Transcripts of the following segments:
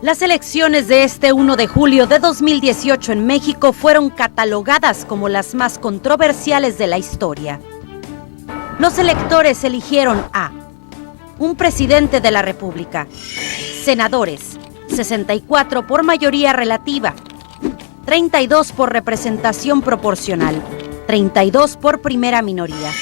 Las elecciones de este 1 de julio de 2018 en México fueron catalogadas como las más controversiales de la historia. Los electores eligieron a un presidente de la República, senadores, 64 por mayoría relativa, 32 por representación proporcional, 32 por primera minoría,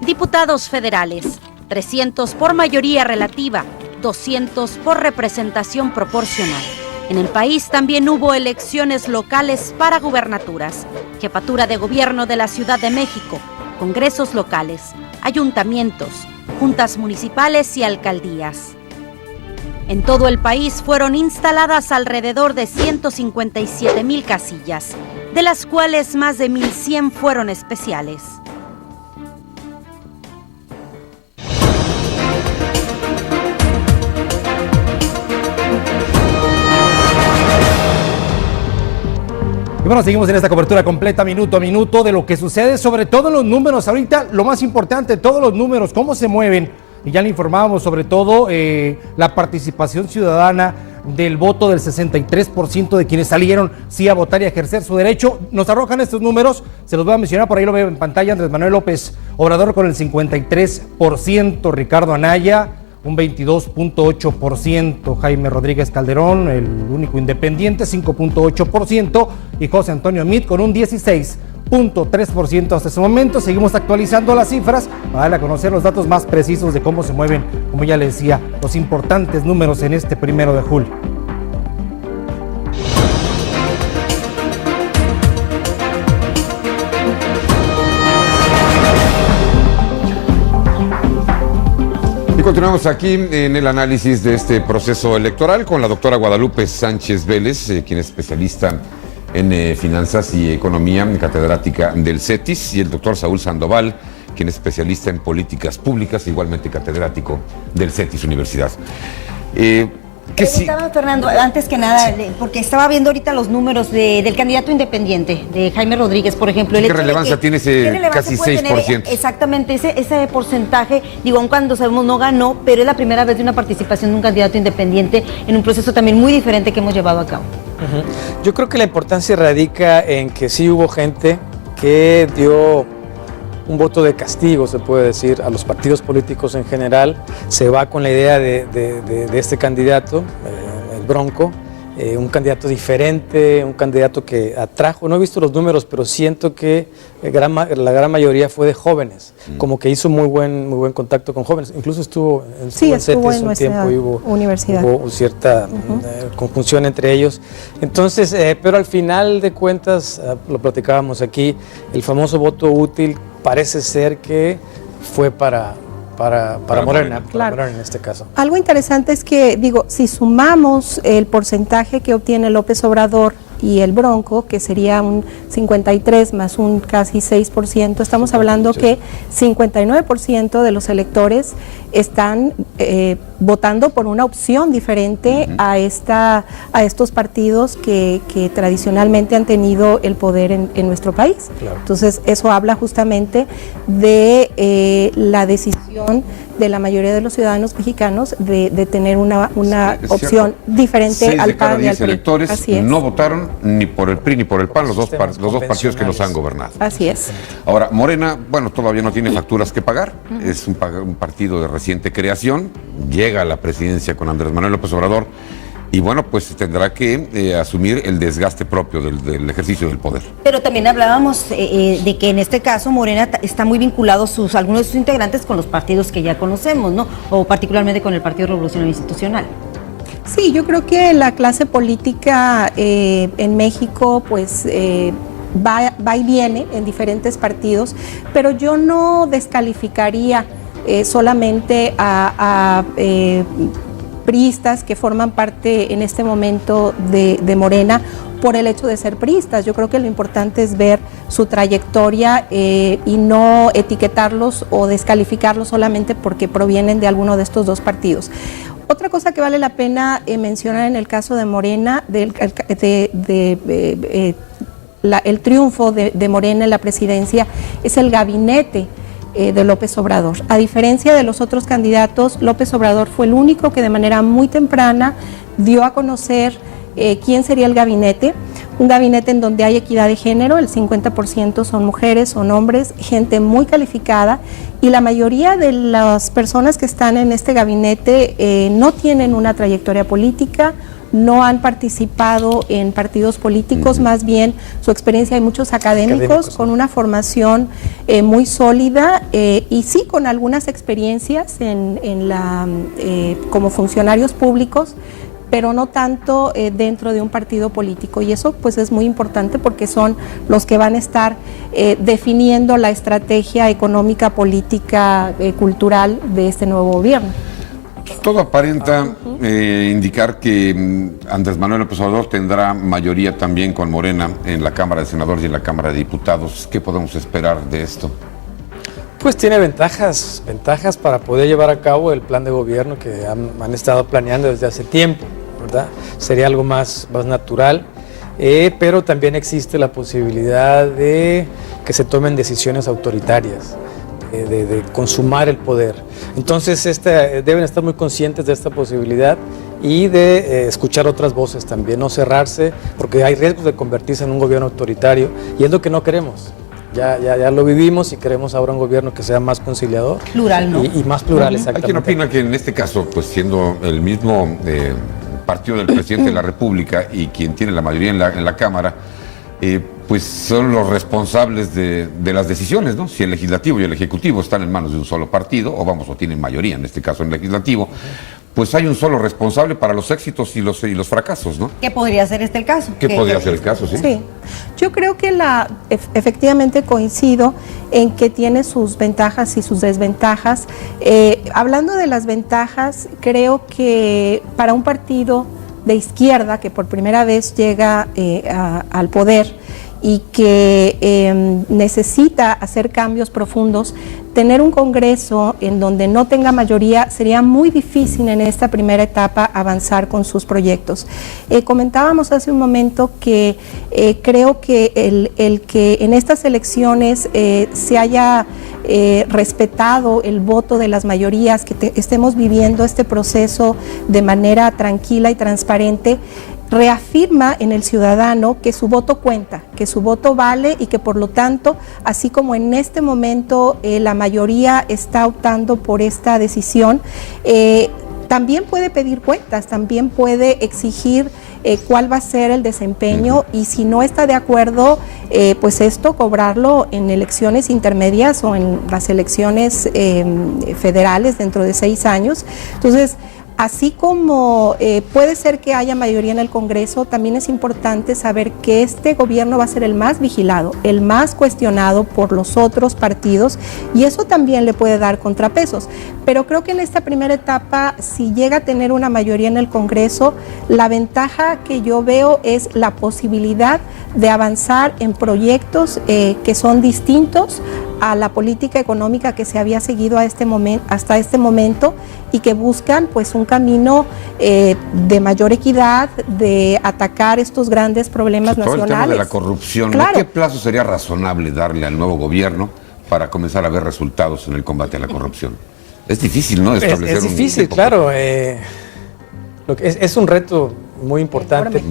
diputados federales, 300 por mayoría relativa, 200 por representación proporcional. En el país también hubo elecciones locales para gubernaturas, jefatura de gobierno de la Ciudad de México, congresos locales, ayuntamientos, juntas municipales y alcaldías. En todo el país fueron instaladas alrededor de 157,000 casillas, de las cuales más de 1,100 fueron especiales. Y bueno, seguimos en esta cobertura completa, minuto a minuto, de lo que sucede, sobre todo en los números. Ahorita, lo más importante, todos los números, cómo se mueven. Y ya le informábamos sobre todo la participación ciudadana del voto del 63% de quienes salieron sí a votar y a ejercer su derecho. Nos arrojan estos números, se los voy a mencionar, por ahí lo veo en pantalla. Andrés Manuel López Obrador con el 53%, Ricardo Anaya un 22.8%, Jaime Rodríguez Calderón, el único independiente, 5.8%, y José Antonio Meade con un 16.3% hasta ese momento. Seguimos actualizando las cifras para darle a conocer los datos más precisos de cómo se mueven, como ya le decía, los importantes números en este 1 de julio. Y continuamos aquí en el análisis de este proceso electoral con la doctora Guadalupe Sánchez Vélez, quien es especialista en finanzas y economía, catedrática del CETIS, y el doctor Saúl Sandoval, quien es especialista en políticas públicas, igualmente catedrático del CETIS Universidad. Preguntaba, Fernando, antes que nada, porque estaba viendo ahorita los números del candidato independiente, de Jaime Rodríguez, por ejemplo. ¿Qué relevancia tiene ese casi 6%? Exactamente, ese porcentaje, digo, aun cuando sabemos no ganó, pero es la primera vez de una participación de un candidato independiente en un proceso también muy diferente que hemos llevado a cabo. Yo creo que la importancia radica en que sí hubo gente que dio un voto de castigo, se puede decir, a los partidos políticos en general. Se va con la idea de este candidato, el Bronco, un candidato diferente, un candidato que atrajo, no he visto los números, pero siento que la gran mayoría fue de jóvenes, como que hizo muy buen contacto con jóvenes. Incluso estuvo en CETIS un tiempo y hubo cierta conjunción entre ellos. Entonces, pero al final de cuentas, lo platicábamos aquí, el famoso voto útil parece ser que fue para Morena, claro. Morena en este caso. Algo interesante es que, digo, si sumamos el porcentaje que obtiene López Obrador y el Bronco, que sería un 53 más un casi 6%, estamos hablando que 59% de los electores están votando por una opción diferente a estos partidos que tradicionalmente han tenido el poder en nuestro país. Claro. Entonces, eso habla justamente de la decisión de la mayoría de los ciudadanos mexicanos de tener una opción diferente al PAN y al PRI. 6 de cada 10 electores no votaron ni por el PRI ni por el PAN, los dos partidos que nos han gobernado. Así es. Ahora, Morena, bueno, todavía no tiene facturas que pagar, es un partido de reciente creación, llega a la presidencia con Andrés Manuel López Obrador, y bueno, pues tendrá que asumir el desgaste propio del ejercicio del poder. Pero también hablábamos de que en este caso Morena está muy vinculado algunos de sus integrantes con los partidos que ya conocemos, ¿no? O particularmente con el Partido Revolucionario Institucional. Sí, yo creo que la clase política en México, pues va y viene en diferentes partidos, pero yo no descalificaría solamente a priistas que forman parte en este momento de Morena por el hecho de ser priistas. Yo creo que lo importante es ver su trayectoria y no etiquetarlos o descalificarlos solamente porque provienen de alguno de estos dos partidos. Otra cosa que vale la pena mencionar en el caso de Morena, el triunfo de Morena en la presidencia, es el gabinete de López Obrador. A diferencia de los otros candidatos, López Obrador fue el único que de manera muy temprana dio a conocer quién sería el gabinete, un gabinete en donde hay equidad de género, el 50% son mujeres, son hombres, gente muy calificada, y la mayoría de las personas que están en este gabinete no tienen una trayectoria política, no han participado en partidos políticos, más bien su experiencia, hay muchos académicos con una formación muy sólida y sí con algunas experiencias como funcionarios públicos, pero no tanto dentro de un partido político, y eso pues es muy importante porque son los que van a estar definiendo la estrategia económica, política, cultural de este nuevo gobierno. Todo aparenta indicar que Andrés Manuel López Obrador tendrá mayoría también con Morena en la Cámara de Senadores y en la Cámara de Diputados. ¿Qué podemos esperar de esto? Pues tiene ventajas para poder llevar a cabo el plan de gobierno que han estado planeando desde hace tiempo, ¿verdad? Sería algo más natural, pero también existe la posibilidad de que se tomen decisiones autoritarias, de consumar el poder. Entonces deben estar muy conscientes de esta posibilidad y de escuchar otras voces también, no cerrarse, porque hay riesgos de convertirse en un gobierno autoritario y es lo que no queremos. Ya lo vivimos y queremos ahora un gobierno que sea más conciliador. Plural, ¿no? Y más plural, exactamente. Hay quien opina que en este caso, pues siendo el mismo partido del presidente de la República y quien tiene la mayoría en la Cámara, pues son los responsables de las decisiones, ¿no? Si el Legislativo y el Ejecutivo están en manos de un solo partido, o tienen mayoría, en este caso en el Legislativo, pues hay un solo responsable para los éxitos y los fracasos, ¿no? ¿Qué podría ser el caso? ¿Qué podría ser el caso, sí? Sí, yo creo que efectivamente coincido en que tiene sus ventajas y sus desventajas. Hablando de las ventajas, creo que para un partido de izquierda que por primera vez llega al poder y que necesita hacer cambios profundos, tener un Congreso en donde no tenga mayoría sería muy difícil en esta primera etapa avanzar con sus proyectos. Comentábamos hace un momento que creo que el que en estas elecciones se haya respetado el voto de las mayorías, que estemos viviendo este proceso de manera tranquila y transparente, reafirma en el ciudadano que su voto cuenta, que su voto vale y que por lo tanto, así como en este momento la mayoría está optando por esta decisión, también puede pedir cuentas, también puede exigir cuál va a ser el desempeño y si no está de acuerdo, pues esto cobrarlo en elecciones intermedias o en las elecciones federales dentro de 6 años. Entonces, así como puede ser que haya mayoría en el Congreso, también es importante saber que este gobierno va a ser el más vigilado, el más cuestionado por los otros partidos y eso también le puede dar contrapesos. Pero creo que en esta primera etapa, si llega a tener una mayoría en el Congreso, la ventaja que yo veo es la posibilidad de avanzar en proyectos que son distintos a la política económica que se había seguido hasta este momento y que buscan pues un camino de mayor equidad, de atacar estos grandes problemas nacionales. Todo el tema de la corrupción, claro. ¿A qué plazo sería razonable darle al nuevo gobierno para comenzar a ver resultados en el combate a la corrupción? Es difícil, ¿no? Establecer es difícil, claro. Es un reto muy importante,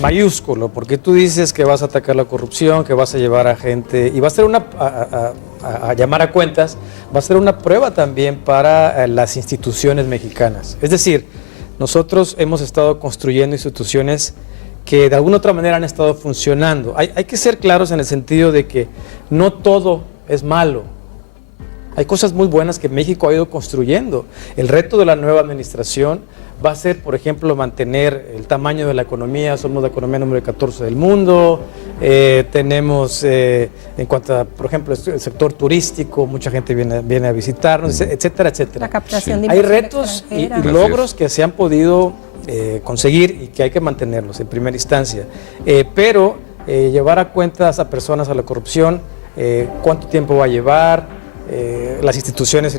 mayúsculo, porque tú dices que vas a atacar la corrupción, que vas a llevar a gente y va a ser a llamar a cuentas, va a ser una prueba también para las instituciones mexicanas. Es decir, nosotros hemos estado construyendo instituciones que de alguna otra manera han estado funcionando. Hay que ser claros en el sentido de que no todo es malo. Hay cosas muy buenas que México ha ido construyendo. El reto de la nueva administración va a ser, por ejemplo, mantener el tamaño de la economía. Somos la economía número 14 del mundo. Tenemos, en cuanto a, por ejemplo, el sector turístico, mucha gente viene a visitarnos, etcétera, etcétera. La captación de Hay inversión retos y extranjera. logros que se han podido conseguir y que hay que mantenerlos en primera instancia. Pero llevar a cuentas a personas a la corrupción, cuánto tiempo va a llevar, las instituciones,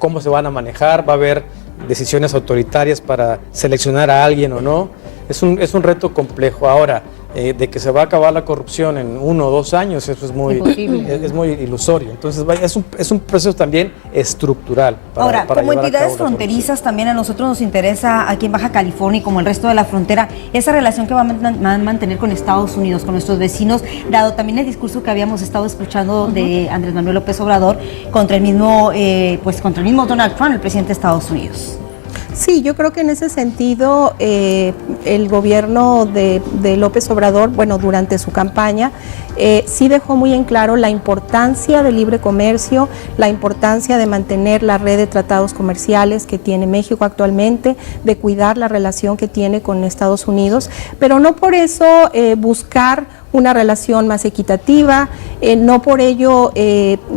cómo se van a manejar, va a haber decisiones autoritarias para seleccionar a alguien o no. Es un reto complejo. Ahora, de que se va a acabar la corrupción en 1 o 2 años, eso es muy ilusorio. Entonces es un proceso también estructural. Ahora, como entidades fronterizas, también a nosotros nos interesa aquí en Baja California y como el resto de la frontera, esa relación que va a mantener con Estados Unidos, con nuestros vecinos, dado también el discurso que habíamos estado escuchando de Andrés Manuel López Obrador contra el mismo Donald Trump, el presidente de Estados Unidos. Sí, yo creo que en ese sentido el gobierno de López Obrador, bueno, durante su campaña, sí dejó muy en claro la importancia del libre comercio, la importancia de mantener la red de tratados comerciales que tiene México actualmente, de cuidar la relación que tiene con Estados Unidos, pero no por eso buscar una relación más equitativa, no por ello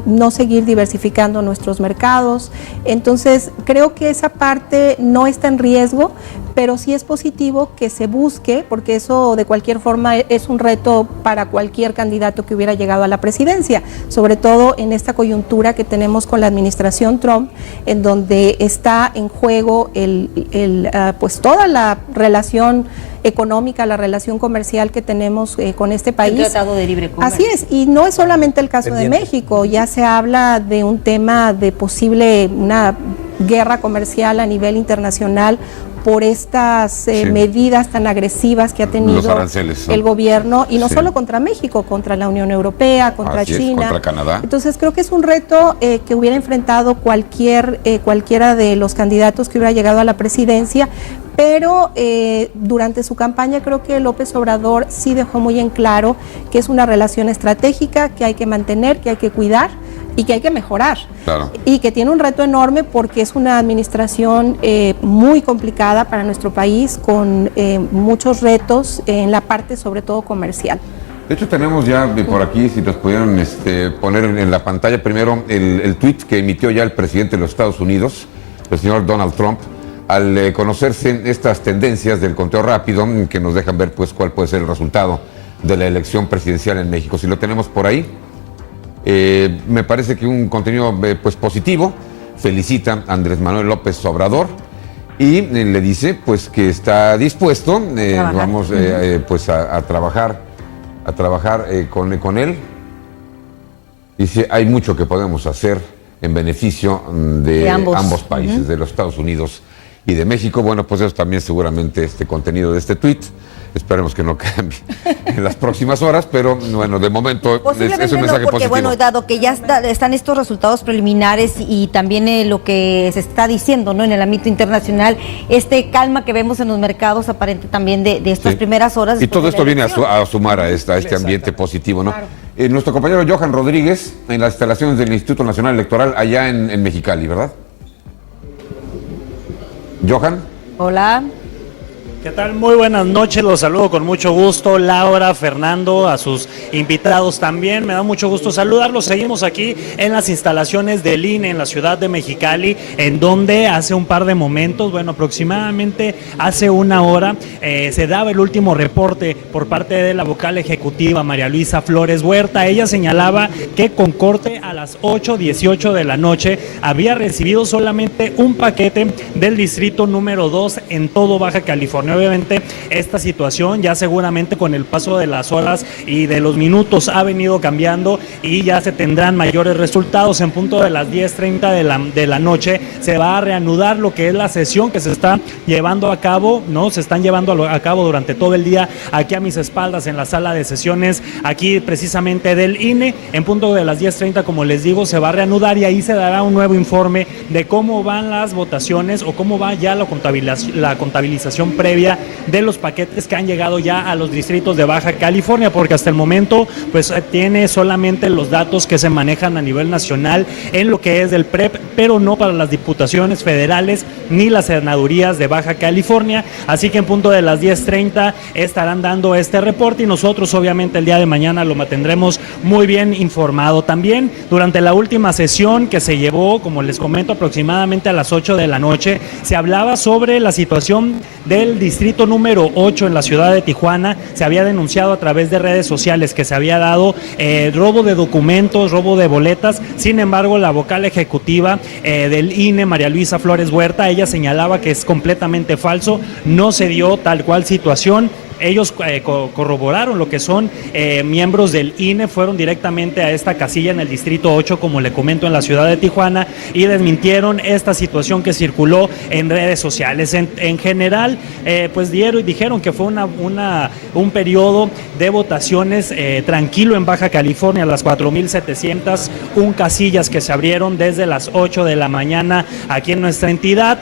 no seguir diversificando nuestros mercados. Entonces, creo que esa parte no está en riesgo, pero sí es positivo que se busque, porque eso de cualquier forma es un reto para cualquier candidato que hubiera llegado a la presidencia, sobre todo en esta coyuntura que tenemos con la administración Trump, en donde está en juego pues toda la relación económica, la relación comercial que tenemos con este país. El Tratado de Libre Comercio. Así es, y no es solamente el caso de México, ya se habla de un tema de posible una guerra comercial a nivel internacional por estas medidas tan agresivas que ha tenido el gobierno, y no solo contra México, contra la Unión Europea, contra China, contra Canadá. Entonces creo que es un reto que hubiera enfrentado cualquiera de los candidatos que hubiera llegado a la presidencia, pero durante su campaña creo que López Obrador sí dejó muy en claro que es una relación estratégica que hay que mantener, que hay que cuidar y que hay que mejorar. Claro. Y que tiene un reto enorme porque es una administración muy complicada para nuestro país, con muchos retos en la parte sobre todo comercial. De hecho, tenemos ya por aquí, si nos pudieran poner en la pantalla primero el tuit que emitió ya el presidente de los Estados Unidos, el señor Donald Trump, al conocerse estas tendencias del conteo rápido que nos dejan ver pues cuál puede ser el resultado de la elección presidencial en México. Si lo tenemos por ahí, me parece que un contenido pues positivo. Felicita a Andrés Manuel López Obrador y le dice pues que está dispuesto, vamos pues a trabajar con él. Dice, hay mucho que podemos hacer en beneficio de ambos países, de los Estados Unidos y de México. Bueno, pues eso también seguramente este contenido de este tuit. Esperemos que no cambie en las próximas horas, pero bueno, de momento es un mensaje positivo. Bueno, dado que ya están estos resultados preliminares y también lo que se está diciendo, ¿no?, en el ámbito internacional, calma que vemos en los mercados aparente también de estas primeras horas. Y todo esto viene a sumar a este ambiente positivo, ¿no? Claro. Nuestro compañero Johan Rodríguez, en las instalaciones del Instituto Nacional Electoral, allá en Mexicali, ¿verdad? Johan. Hola. ¿Qué tal? Muy buenas noches, los saludo con mucho gusto, Laura, Fernando, a sus invitados también, me da mucho gusto saludarlos. Seguimos aquí en las instalaciones del INE en la ciudad de Mexicali, en donde hace un par de momentos, bueno, aproximadamente hace una hora, se daba el último reporte por parte de la vocal ejecutiva María Luisa Flores Huerta. Ella señalaba que con corte a las 8:18 de la noche había recibido solamente un paquete del distrito número 2 en todo Baja California. Obviamente esta situación ya seguramente con el paso de las horas y de los minutos ha venido cambiando y ya se tendrán mayores resultados. En punto de las 10:30 de la noche se va a reanudar lo que es la sesión que se está llevando a cabo, ¿no? Se están llevando a cabo durante todo el día aquí a mis espaldas en la sala de sesiones aquí precisamente del INE. En punto de las 10:30, como les digo, se va a reanudar y ahí se dará un nuevo informe de cómo van las votaciones o cómo va ya la contabilización previa de los paquetes que han llegado ya a los distritos de Baja California, porque hasta el momento pues tiene solamente los datos que se manejan a nivel nacional en lo que es del PREP, pero no para las diputaciones federales ni las senadurías de Baja California. Así que en punto de las 10:30 estarán dando este reporte y nosotros obviamente el día de mañana lo mantendremos muy bien informado. También durante la última sesión que se llevó, como les comento, aproximadamente a las 8 de la noche, se hablaba sobre la situación del distrito número 8 en la ciudad de Tijuana. Se había denunciado a través de redes sociales que se había dado robo de documentos, robo de boletas. Sin embargo, la vocal ejecutiva del INE, María Luisa Flores Huerta, ella señalaba que es completamente falso, no se dio tal cual situación, ellos corroboraron lo que son miembros del INE, fueron directamente a esta casilla en el distrito 8, como le comento, en la ciudad de Tijuana, y desmintieron esta situación que circuló en redes sociales. En general, pues dijeron que fue un periodo de votaciones tranquilo en Baja California, las 4,701 casillas que se abrieron desde las 8 de la mañana aquí en nuestra entidad,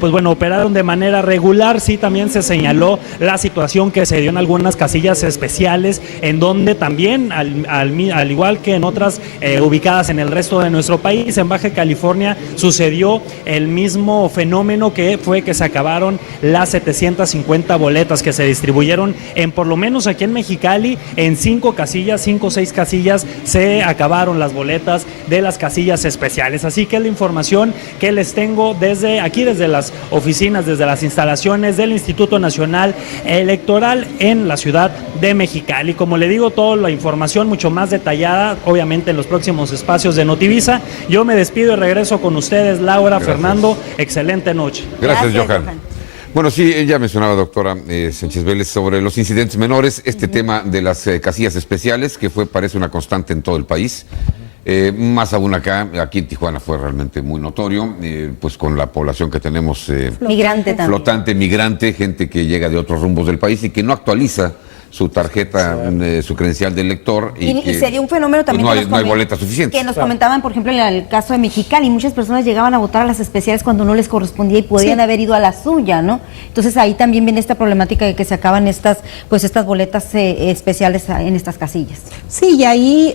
pues bueno, operaron de manera regular. Sí, también se señaló la situación que se dio en algunas casillas especiales, en donde también, al igual que en otras ubicadas en el resto de nuestro país, en Baja California sucedió el mismo fenómeno, que fue que se acabaron las 750 boletas que se distribuyeron por lo menos aquí en Mexicali, en 5 o 6 casillas se acabaron las boletas de las casillas especiales. Así que es la información que les tengo desde aquí, desde las oficinas, desde las instalaciones del Instituto Nacional Electoral en la ciudad de Mexicali. Como le digo, toda la información mucho más detallada, obviamente, en los próximos espacios de Notivisa. Yo me despido y regreso con ustedes, Laura, gracias. Fernando, excelente noche. Gracias, Johan. Bueno, sí, ella mencionaba, doctora Sánchez Vélez, sobre los incidentes menores, este tema de las casillas especiales, que parece una constante en todo el país. Más aún aquí en Tijuana fue realmente muy notorio, pues con la población que tenemos migrante también. Flotante, migrante, gente que llega de otros rumbos del país y que no actualiza su tarjeta, su credencial de elector. Y sería un fenómeno también, pues no hay boletas suficientes. Que nos comentaban, por ejemplo, en el caso de Mexicali, muchas personas llegaban a votar a las especiales cuando no les correspondía y podían haber ido a la suya, ¿no? Entonces ahí también viene esta problemática de que se acaban estas boletas especiales en estas casillas. Sí, y ahí,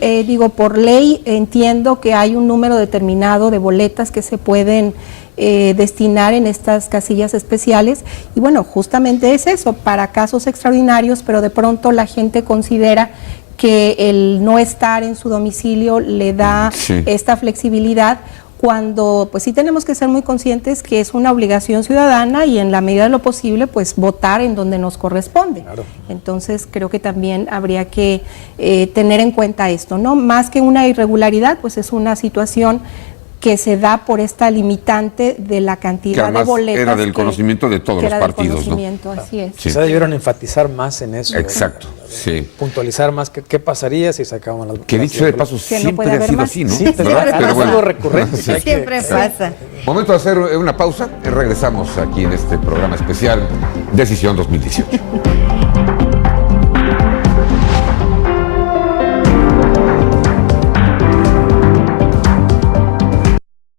por ley entiendo que hay un número determinado de boletas que se pueden destinar en estas casillas especiales, y bueno, justamente es eso, para casos extraordinarios, pero de pronto la gente considera que el no estar en su domicilio le da esta flexibilidad, cuando pues sí tenemos que ser muy conscientes que es una obligación ciudadana y en la medida de lo posible pues votar en donde nos corresponde. Claro. Entonces creo que también habría que tener en cuenta esto, ¿no? Más que una irregularidad, pues es una situación que se da por esta limitante de la cantidad de boletas. Era del conocimiento de todos los partidos, ¿no? Así es. Quizá debieron enfatizar más en eso. Exacto, sí. Puntualizar más qué pasaría si se acaban las boletas. Que dicho de paso, siempre ha sido así, ¿no? Sí, pero es algo recurrente. Siempre pasa. Momento de hacer una pausa y regresamos aquí en este programa especial Decisión 2018.